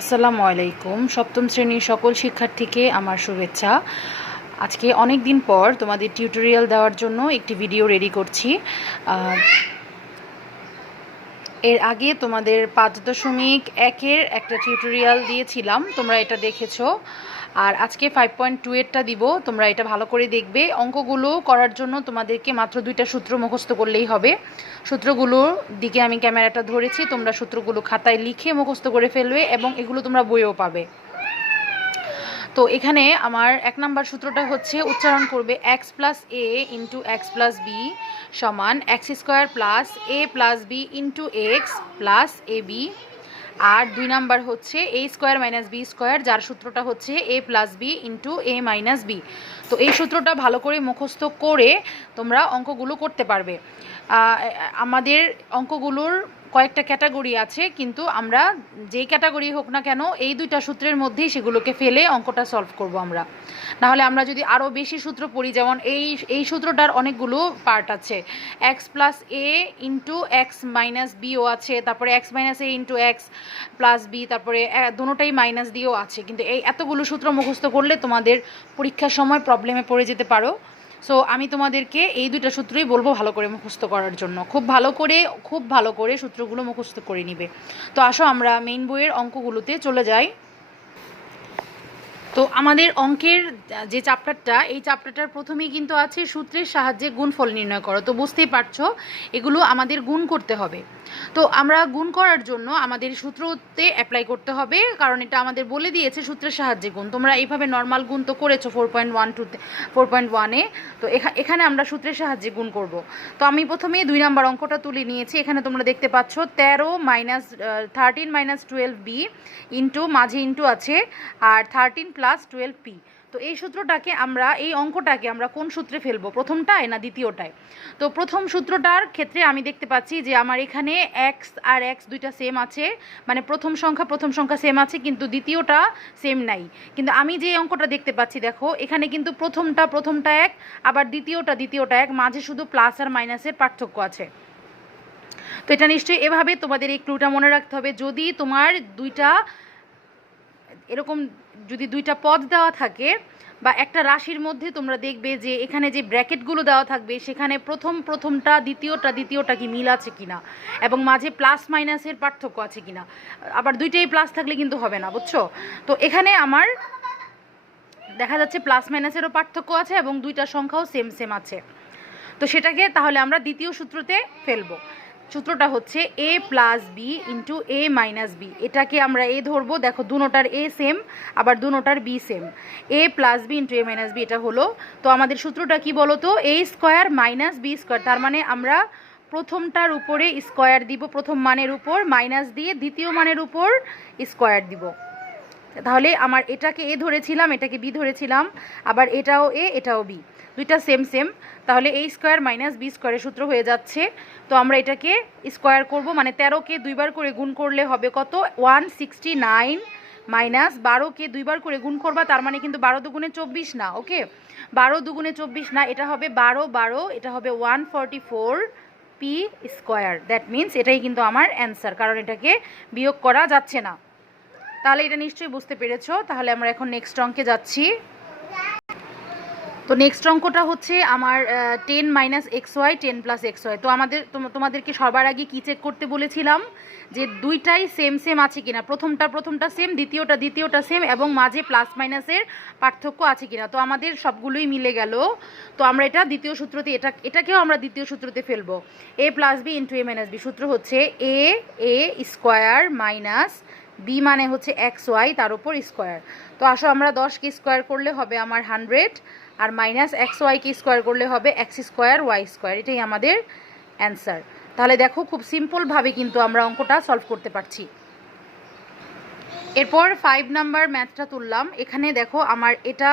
আসসালামু আলাইকুম। সপ্তম শ্রেণীর সকল শিক্ষার্থীকে আমার শুভেচ্ছা। আজকে অনেক দিন পর তোমাদের টিউটোরিয়াল দেওয়ার জন্য একটি ভিডিও রেডি করছি। এর আগে তোমাদের 5.1-এর একটা টিউটোরিয়াল দিয়েছিলাম, তোমরা এটা দেখেছো। আর আজকে 5.2-এরটা দিব, তোমরা এটা ভালো করে দেখবে। অঙ্কগুলো করার জন্য তোমাদেরকে মাত্র 2টা সূত্র মুখস্থ করলেই হবে। সূত্রগুলোর দিকে আমি ক্যামেরাটা ধরেছি, তোমরা সূত্রগুলো খাতায় লিখে মুখস্থ করে ফেলবে এবং এগুলো তোমরা বইয়েও পাবে। তো এখানে আমার 1 নাম্বার সূত্রটা হচ্ছে, উচ্চারণ করবে x plus A into X plus B সমান X square plus A plus B into X plus A B. আর 2 নাম্বার হচ্ছে A square minus B square, যার সূত্রটা হচ্ছে A plus B into A minus B. তো এই সূত্রটা ভালো করে মুখস্থ করে তোমরা অঙ্কগুলো করতে পারবে। আমাদের অঙ্কগুলোর কয়েকটা ক্যাটাগরি আছে, কিন্তু আমরা যেই ক্যাটাগরি হোক না কেন এই 2টা সূত্রের মধ্যেই সেগুলোকে ফেলে অঙ্কটা সলভ করব আমরা। নাহলে আমরা যদি আরও বেশি সূত্র পড়ি, যেমন এই সূত্রটার অনেকগুলো পার্ট আছে, x plus A into x minus bio আছে, তারপরে এক্স মাইনাস এ ইন্টু এক্স প্লাস বি, তারপরে দুটোটাই মাইনাস দিয়েও আছে। কিন্তু এই এতগুলো সূত্র মুখস্থ করলে তোমাদের পরীক্ষার সময় প্রবলেমে পড়ে যেতে পারো। সো আমি তোমাদেরকে এই 2টা সূত্রই বলবো ভালো করে মুখস্থ করার জন্য। খুব ভালো করে সূত্রগুলো মুখস্থ করে নিবে। তো আসো আমরা মেইন বইয়ের অঙ্কগুলোতে চলে যাই। তো আমাদের অঙ্কের যে চ্যাপ্টারটা, এই চ্যাপ্টারটার প্রথমেই কিন্তু আছে সূত্রের সাহায্যে গুণফল নির্ণয় করো। তো বুঝতেই পারছো এগুলো আমাদের গুণ করতে হবে। তো আমরা গুণ করার জন্য আমাদের সূত্রতে অ্যাপ্লাই করতে হবে, কারণ এটা আমাদের বলে দিয়েছে সূত্রের সাহায্যে গুণ। তোমরা এইভাবে নর্মাল গুণ তো করেছো 4.1-4.1-এ। তো এখানে আমরা সূত্রের সাহায্যে গুণ করব। তো আমি প্রথমে 2 নাম্বার অঙ্কটা তুলে নিয়েছি। এখানে তোমরা দেখতে পাচ্ছ 13 মাইনাস 12b ইন্টু, মাঝে ইন্টু আছে, আর 13 প্লাস 12p। তো এই সূত্রটাকে আমরা, এই অঙ্কটাকে আমরা কোন সূত্রে ফেলবো, প্রথমটায় না দ্বিতীয়টায়? তো প্রথম সূত্রটার ক্ষেত্রে আমি দেখতে পাচ্ছি যে আমার এখানে এক্স আর এক্স দুইটা সেম আছে, মানে প্রথম সংখ্যা সেম আছে, কিন্তু দ্বিতীয়টা সেম নাই। কিন্তু আমি যে অঙ্কটা দেখতে পাচ্ছি, দেখো এখানে কিন্তু প্রথমটা এক, আবার দ্বিতীয়টা এক, মাঝে শুধু প্লাস আর মাইনাসের পার্থক্য আছে। তো এটা নিশ্চয়ই এভাবে তোমাদের এই ক্লুটা মনে রাখতে হবে। যদি তোমার এরকম যদি 2টা পদ দেওয়া থাকে বা একটা রাশির মধ্যে, তোমরা দেখবে যে এখানে যে ব্র্যাকেটগুলো দেওয়া থাকবে সেখানে প্রথমটা দ্বিতীয়টা কি মিল আছে কিনা, এবং মাঝে প্লাস মাইনাসের পার্থক্য আছে কিনা। আবার 2টাই প্লাস থাকলে কিন্তু হবে না, বুঝছো? তো এখানে আমার দেখা যাচ্ছে প্লাস মাইনাসেরও পার্থক্য আছে এবং 2টা সংখ্যাও সেম আছে। তো সেটাকে তাহলে আমরা দ্বিতীয় সূত্রতে ফেলবো। সূত্রটা হচ্ছে A plus B into A minus B. এটাকে আমরা এ ধরবো, দেখো দুটোটার এ সেম, আবার দুটোটার B same. A plus B into A minus B এটা হলো। তো আমাদের সূত্রটা কি বলো তো, A square minus B square. তার মানে আমরা প্রথমটার উপরে স্কোয়ার দিব, প্রথম মানের উপর মাইনাস দিয়ে দ্বিতীয় মানের উপর স্কোয়ার দিব। তাহলে আমার এটাকে এ ধরেছিলাম, এটাকে বি ধরেছিলাম, আবার এটাও এ এটাও বি, 2টা সেম। তাহলে এ স্কোয়ার মাইনাস বি স্কোয়ারের সূত্র হয়ে যাচ্ছে। তো আমরা এটাকে স্কোয়ার করব, মানে 13কে 2বার করে গুণ করলে হবে কত, 169, মাইনাস 12কে 2বার করে গুণ করবা, তার মানে কিন্তু 12 দুগুণে 24 না, ওকে? 12 দুগুণে 24 না, এটা হবে 12, এটা হবে 144p স্কোয়ার। দ্যাট মিনস এটাই কিন্তু আমার অ্যান্সার, কারণ এটাকে বিয়োগ করা যাচ্ছে না। তাহলে এটা নিশ্চয়ই বুঝতে পেরেছো। তাহলে আমরা এখন নেক্সট অঙ্কে যাচ্ছি। তো নেক্সট অঙ্কটা হচ্ছে আমার 10 minus x y 10 plus x y. তো তোমাদেরকে সবার আগে কী চেক করতে বলেছিলাম, যে 2টাই সেম আছে কিনা, প্রথমটা সেম, দ্বিতীয়টা সেম, এবং মাঝে প্লাস মাইনাসের পার্থক্য আছে কিনা। তো আমাদের সবগুলোই মিলে গেল। তো আমরা এটা দ্বিতীয় সূত্রতে, এটাকেও আমরা দ্বিতীয় সূত্রতে ফেলবো। এ plus B into A minus B. সূত্র হচ্ছে এ স্কোয়ার মাইনাস বি, মানে হচ্ছে এক্স ওয়াই তার উপর স্কোয়ার। তো আসো আমরা 10কে স্কোয়ার করলে হবে আমার 100, আর মাইনাস এক্স ওয়াইকে স্কোয়ার করলে হবে এক্স স্কোয়ার ওয়াই স্কোয়ার। এটাই আমাদের অ্যান্সার। তাহলে দেখো খুব সিম্পলভাবে কিন্তু আমরা অঙ্কটা সলভ করতে পারছি। এরপর 5 নাম্বার ম্যাথটা তুললাম। এখানে দেখো আমার এটা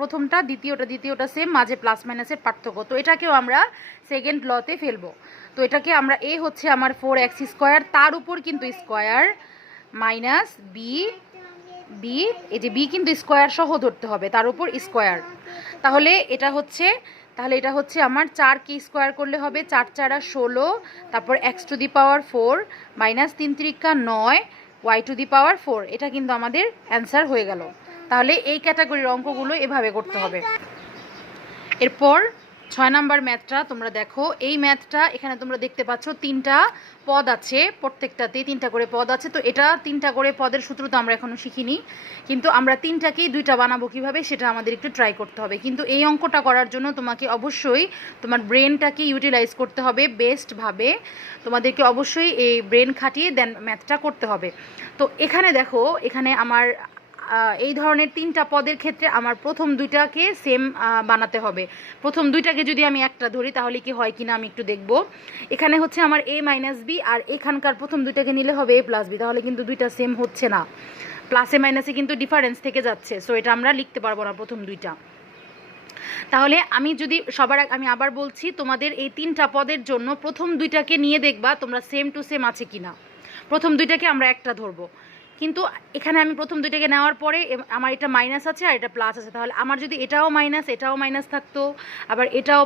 প্রথমটা, দ্বিতীয়টা সেম, মাঝে প্লাস মাইনাসের পার্থক্য। তো এটাকেও আমরা সেকেন্ড লতে ফেলবো। তো এটাকে আমরা এ হচ্ছে আমার 4x স্কোয়ার, তার উপর কিন্তু স্কোয়ার, মাইনাস বি, এই যে বি কিন্তু স্কোয়ার সহ ধরতে হবে, তার উপর স্কোয়ার। তাহলে এটা হচ্ছে আমার 4কে স্কোয়ার করলে হবে 4 4 16, তারপর x to the power 4, minus 3 3 9, Y to the power 4, এটা কিন্তু আমাদের অ্যান্সার হয়ে গেল। তাহলে এই ক্যাটাগরির অঙ্কগুলো এভাবে করতে হবে। এরপর 6 নাম্বার ম্যাথটা তোমরা দেখো। এই ম্যাথটা এখানে তোমরা দেখতে পাচ্ছ 3টা পদ আছে, প্রত্যেকটাতেই 3টা করে পদ আছে। তো এটা 3টা করে পদের সূত্র তো আমরা এখনো শিখিনি, কিন্তু আমরা 3টাকেই 2টা বানাবো কিভাবে সেটা আমাদের একটু ট্রাই করতে হবে। কিন্তু এই অঙ্কটা করার জন্য তোমাকে অবশ্যই তোমার ব্রেনটাকে ইউটিলাইজ করতে হবে বেস্টভাবে। তোমাদেরকে অবশ্যই এই ব্রেন খাটিয়ে দেন ম্যাথটা করতে হবে। তো এখানে দেখো, এখানে আমার এই ধরনের 3টা পদের ক্ষেত্রে আমার প্রথম 2টাকে সেম বানাতে হবে। প্রথম 2টাকে যদি আমি একটা ধরি তাহলে কি হয় কিনা আমি একটু দেখব। এখানে হচ্ছে আমার a মাইনাস বি, আর এখানকার প্রথম 2টাকে নিলে হবে a প্লাস বি, তাহলে কিন্তু 2টা সেম হচ্ছে না, প্লাসে মাইনাসে কিন্তু ডিফারেন্স থেকে যাচ্ছে। সো এটা আমরা লিখতে পারবো না প্রথম 2টা। তাহলে আমি যদি আমি আবার বলছি, তোমাদের এই 3টা পদের জন্য প্রথম 2টাকে নিয়ে দেখবা তোমরা সেম টু সেম আছে কিনা। প্রথম 2টাকে আমরা একটা ধরবো, কিন্তু এখানে আমি প্রথম 2টাকে নেওয়ার পরে আমার এটা মাইনাস আছে আর এটা প্লাস আছে। তাহলে আমার যদি এটাও মাইনাস থাকতো, আবার এটাও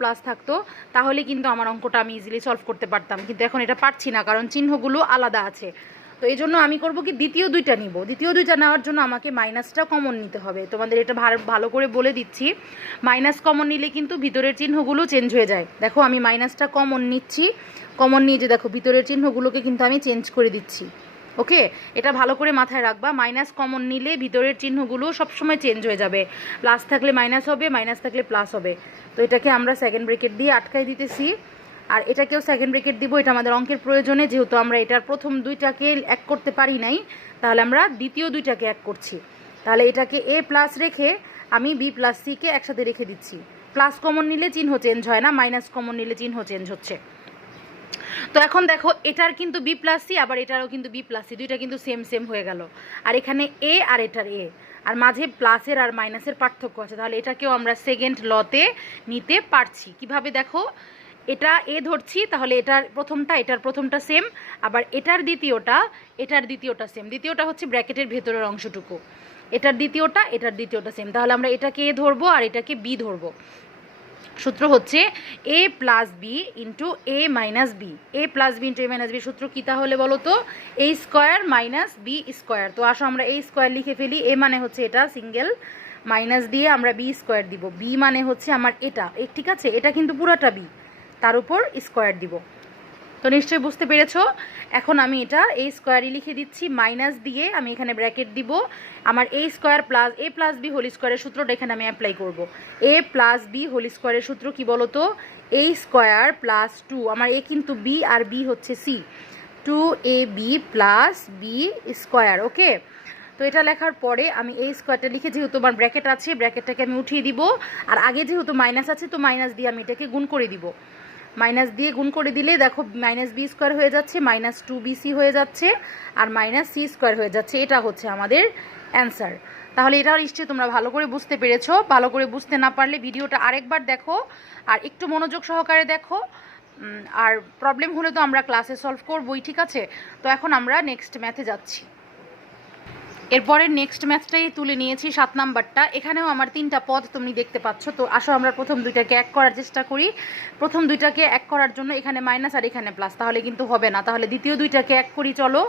প্লাস থাকতো, তাহলে কিন্তু আমার অঙ্কটা আমি ইজিলি সলভ করতে পারতাম। কিন্তু এখন এটা পারছি না, কারণ চিহ্নগুলো আলাদা আছে। তো এই জন্য আমি করবো কি, দ্বিতীয় 2টা নিব। দ্বিতীয় 2টা নেওয়ার জন্য আমাকে মাইনাসটা কমন নিতে হবে। তোমাদের এটা ভালো করে বলে দিচ্ছি, মাইনাস কমন নিলে কিন্তু ভিতরের চিহ্নগুলো চেঞ্জ হয়ে যায়। দেখো আমি মাইনাসটা কমন নিচ্ছি, কমন নিয়ে যে দেখো ভিতরের চিহ্নগুলোকে কিন্তু আমি চেঞ্জ করে দিচ্ছি। ওকে, এটা ভালো করে মাথায় রাখবা। মাইনাস কমন নিলে ভিতরের চিহ্নগুলো সবসময় চেঞ্জ হয়ে যাবে। প্লাস থাকলে মাইনাস হবে, মাইনাস থাকলে প্লাস হবে। তো এটাকে আমরা সেকেন্ড ব্রেকেট দিয়ে আটকাই দিতেছি, আর এটাকেও সেকেন্ড ব্রেকেট দিব। এটা আমাদের অঙ্কের প্রয়োজনে, যেহেতু আমরা এটার প্রথম 2টাকে এক করতে পারি নাই, তাহলে আমরা দ্বিতীয় 2টাকে এক করছি। তাহলে এটাকে এ প্লাস রেখে আমি বি প্লাস সিকে একসাথে রেখে দিচ্ছি। প্লাস কমন নিলে চিহ্ন চেঞ্জ হয় না, মাইনাস কমন নিলে চিহ্ন চেঞ্জ হচ্ছে। তো এখন দেখো, এটার কিন্তু বি প্লাস সি, আবার এটারও কিন্তু বি প্লাস সি, 2টা কিন্তু সেম হয়ে গেল। আর এখানে এ আর এটার এ, আর মাঝে প্লাসের আর মাইনাসের পার্থক্য আছে। তাহলে এটাকেও আমরা সেকেন্ড লতে নিতে পারছি। কিভাবে দেখো, এটা এ ধরছি, তাহলে এটার প্রথমটা সেম, আবার এটার দ্বিতীয়টা সেম। দ্বিতীয়টা হচ্ছে ব্র্যাকেটের ভেতরের অংশটুকু, এটার দ্বিতীয়টা সেম। তাহলে আমরা এটাকে এ ধরবো আর এটাকে বি ধরবো। সূত্র হচ্ছে a plus B into A minus B. A plus B into A minus B সূত্র কী তাহলে বলো তো? A square minus B square. তো আসো আমরা এই স্কোয়ার লিখে ফেলি। এ মানে হচ্ছে এটা সিঙ্গেল, মাইনাস দিয়ে আমরা বি স্কোয়ার দিব। বি মানে হচ্ছে আমার এটা, ঠিক আছে, এটা কিন্তু পুরাটা বি, তার উপর স্কোয়ার দিব। তো নিশ্চয়ই বুঝতে পেরেছো। এখন আমি এটা এ স্কোয়ারই লিখে দিচ্ছি, মাইনাস দিয়ে আমি এখানে ব্র্যাকেট দিব। আমার এ square plus A plus B whole স্কোয়ারের সূত্রটা এখানে আমি অ্যাপ্লাই করব। এ প্লাস বি হোল স্কোয়ারের সূত্র কি বলো তো? এ স্কোয়ার প্লাস 2, আমার এ কিন্তু বি আর বি হচ্ছে C, 2ab plus B square. Okay, তো এটা লেখার পরে আমি এই স্কোয়ারটা লিখে, যেহেতু আমার ব্র্যাকেট আছে ব্র্যাকেটটাকে আমি উঠিয়ে দিব, আর আগে যেহেতু মাইনাস আছে তো মাইনাস দিয়ে আমি এটাকে গুণ করে দিব। মাইনাস দিয়ে গুণ করে দিলে দেখো মাইনাস বি স্কোয়ার হয়ে যাচ্ছে, মাইনাস 2bc হয়ে যাচ্ছে, আর মাইনাস সি স্কোয়ার হয়ে যাচ্ছে। এটা হচ্ছে আমাদের অ্যান্সার। তাহলে এটা নিশ্চয়ই তোমরা ভালো করে বুঝতে পেরেছো। ভালো করে বুঝতে না পারলে ভিডিওটা আরেকবার দেখো, আর একটু মনোযোগ সহকারে দেখো। আর প্রবলেম হলে তো আমরা ক্লাসে সলভ করবোই, ঠিক আছে। তো এখন আমরা নেক্সট ম্যাথে যাচ্ছি। এরপরে নেক্সট ম্যাথটাই তুলে নিয়েছি 7 নাম্বারটা। এখানেও আমার 3টা পদ তুমি দেখতে পাচ্ছ। তো আসো আমরা প্রথম 2টাকে এক করার চেষ্টা করি। প্রথম 2টাকে এক করার জন্য এখানে মাইনাস আর এখানে প্লাস, তাহলে কিন্তু হবে না। তাহলে দ্বিতীয় 2টাকে এক করি, চলো।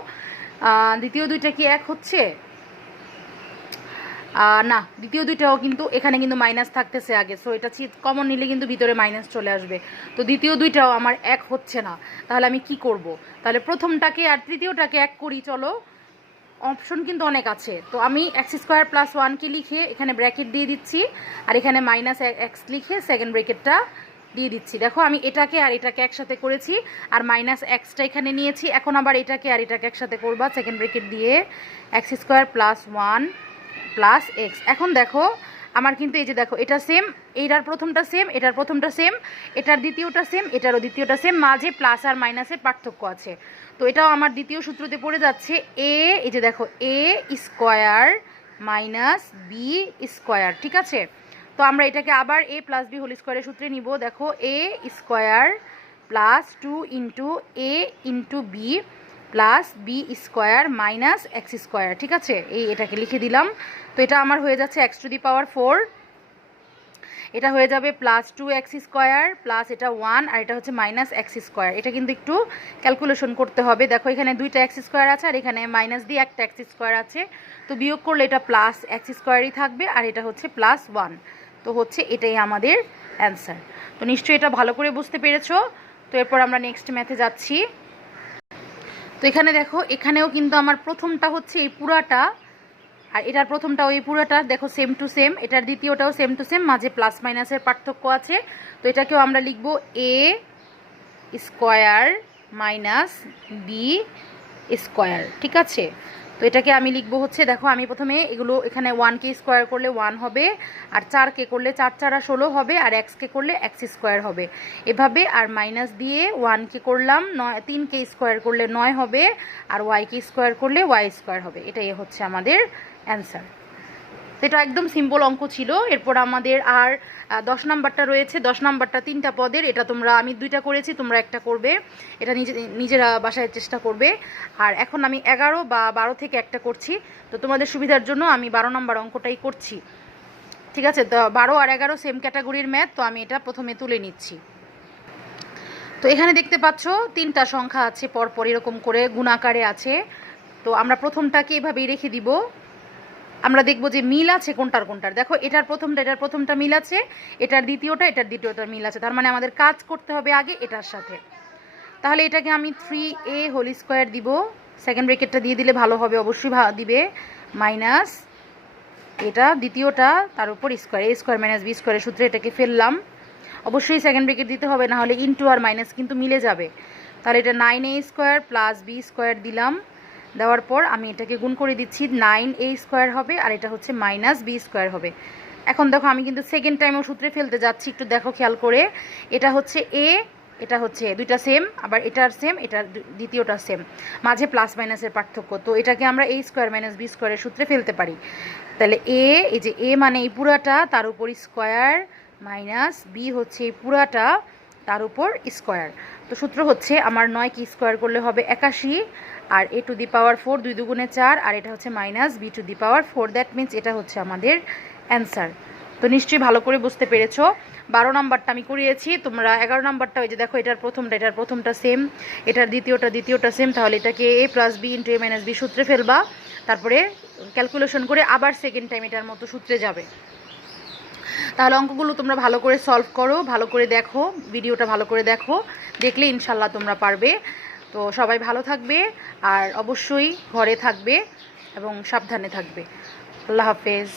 দ্বিতীয় 2টা কি এক হচ্ছে? না, দ্বিতীয় 2টাও কিন্তু এখানে কিন্তু মাইনাস থাকতেছে আগে। সো এটা কমন নিলে কিন্তু ভিতরে মাইনাস চলে আসবে। তো দ্বিতীয় 2টাও আমার এক হচ্ছে না। তাহলে আমি কি করব? তাহলে প্রথমটাকে আর তৃতীয়টাকে এক করি, চলো। অপশন কিন্তু অনেক আছে। তো আমি এক্স স্কোয়ার প্লাস 1কে লিখে এখানে ব্র্যাকেট দিয়ে দিচ্ছি, আর এখানে মাইনাস এক্স লিখে সেকেন্ড ব্র্যাকেটটা দিয়ে দিচ্ছি। দেখো আমি এটাকে আর এটাকে একসাথে করেছি, আর মাইনাস এক্সটা এখানে নিয়েছি। এখন আবার এটাকে আর এটাকে একসাথে করবা সেকেন্ড ব্র্যাকেট দিয়ে, x square plus 1 plus x. এখন দেখো আমার কিন্তু এই যে দেখো এটা সেম, এইটার প্রথমটা সেম, এটার প্রথমটা সেম, এটার দ্বিতীয়টা সেম, এটারও দ্বিতীয়টা সেম, মাঝে প্লাস আর মাইনাসের পার্থক্য আছে। তো এটাও আমার দ্বিতীয় সূত্রতে পড়ে যাচ্ছে, এই যে দেখো A square minus B square, ঠিক আছে। তো আমরা এটাকে আবার এ প্লাস বি হোল স্কোয়ারের সূত্রে নিব। দেখো A square plus 2 into A into B plus B square minus X square, ঠিক আছে। এটাকে লিখে দিলাম। তো এটা আমার হয়ে যাচ্ছে এক্স টু দি পাওয়ার 4। এটা হয়ে যাবে +2x² প্লাস এটা 1 আর এটা হচ্ছে -x²। এটা কিন্তু একটু ক্যালকুলেশন করতে হবে। দেখো এখানে 2টা x² আছে আর এখানে মাইনাস দিয়ে একটা x² আছে, তো বিয়োগ করলে এটা +x²ই থাকবে আর এটা হচ্ছে +1। তো হচ্ছে এটাই আমাদের অ্যান্সার। তো নিশ্চয়ই এটা ভালো করে বুঝতে পেরেছো। তো এরপর আমরা নেক্সট ম্যাথে যাচ্ছি। তো এখানে দেখো এখানেও কিন্তু আমার প্রথমটা হচ্ছে এই পুরাটা আর এটার প্রথমটা ওই পুরোটা দেখো সেম টু সেম, এটার দ্বিতীয়টাও সেম টু সেম, মাঝে প্লাস মাইনাসের পার্থক্য আছে। তো এটাকেও আমরা লিখব a² মাইনাস b², ঠিক আছে। তো এটাকে আমি লিখবো হচ্ছে, দেখো আমি প্রথমে এগুলো এখানে 1কে স্কোয়ার করলে 1 হবে, আর 4কে করলে 4 4 16 হবে, আর x-কে করলে x² হবে এভাবে। আর মাইনাস দিয়ে 1কে করলাম 9, 3কে স্কোয়ার করলে 9 হবে, আর y-কে স্কোয়ার করলে y² হবে। এটাই হচ্ছে আমাদের অ্যান্সার। এটা একদম সিম্পল অঙ্ক ছিল। এরপর আমাদের আর 10 নাম্বারটা রয়েছে। 10 নাম্বারটা 3টা পদের, এটা তোমরা, আমি 2টা করেছি, তোমরা একটা করবে। এটা নিজেরা বাসায় চেষ্টা করবে। আর এখন আমি 11 বা 12 থেকে একটা করছি, তো তোমাদের সুবিধার জন্য আমি 12 নাম্বার অঙ্কটাই করছি, ঠিক আছে। তো 12 আর 11 সেম ক্যাটাগরির ম্যাথ, তো আমি এটা প্রথমে তুলে নিচ্ছি। তো এখানে দেখতে পাচ্ছ 3টা সংখ্যা আছে পরপর এরকম করে গুণাকারে আছে। তো আমরা প্রথমটাকে এভাবেই রেখে দিব। আমরা দেখব যে মিল আছে কোনটার কোনটার। দেখো এটার প্রথমটা মিল আছে, এটার দ্বিতীয়টা মিল আছে। তার মানে আমাদের কাজ করতে হবে আগে এটার সাথে। তাহলে এটাকে আমি 3a² দিব, সেকেন্ড ব্র্যাকেটটা দিয়ে দিলে ভালো হবে, অবশ্যই দিবে, মাইনাস এটা দ্বিতীয়টা তার উপর স্কোয়ার, a² - b² সূত্রে এটাকে ফেললাম। অবশ্যই সেকেন্ড ব্র্যাকেট দিতে হবে, না হলে ইনটু আর মাইনাস কিন্তু মিলে যাবে। তাহলে এটা 9a² প্লাস b² দিলাম। দেওয়ার পর আমি এটাকে গুণ করে দিচ্ছি, 9a² হবে আর এটা হচ্ছে -b² হবে। এখন দেখো আমি কিন্তু সেকেন্ড টাইমও সূত্রে ফেলতে যাচ্ছি, একটু দেখো খেয়াল করে। এটা হচ্ছে a, এটা হচ্ছে দুইটা সেম, আবার এটার সেম, এটার দ্বিতীয়টা সেম, মাঝে প্লাস মাইনাসের পার্থক্য। তো এটাকে আমরা a² - b² সূত্রে ফেলতে পারি। তাহলে এই যে a মানে এই পুরাটা তার উপর স্কোয়ার, মাইনাস b হচ্ছে এই পুরাটা তার উপর স্কোয়ার। তো সূত্র হচ্ছে আমার 9কে স্কোয়ার করলে হবে 81, আর a⁴ 2 দুগুণে 4, আর এটা হচ্ছে -b⁴। দ্যাট মিনস এটা হচ্ছে আমাদের অ্যান্সার। তো নিশ্চয়ই ভালো করে বুঝতে পেরেছো। 12 নাম্বারটা আমি করিয়েছি, তোমরা 11 নাম্বারটা ওই যে দেখো এটার প্রথমটা সেম, এটার দ্বিতীয়টা সেম। তাহলে এটাকে a + b × a - b সূত্রে ফেলবা, তারপরে ক্যালকুলেশন করে আবার সেকেন্ড টাইম এটার মতো সূত্রে যাবে। তাহলে অঙ্কগুলো তোমরা ভালো করে সলভ করো, ভালো করে দেখো, ভিডিওটা ভালো করে দেখো, দেখলে ইনশাল্লাহ তোমরা পারবে। তো সবাই ভালো থাকবে আর অবশ্যই ঘরে থাকবে এবং সাবধানে থাকবে। আল্লাহ হাফেজ।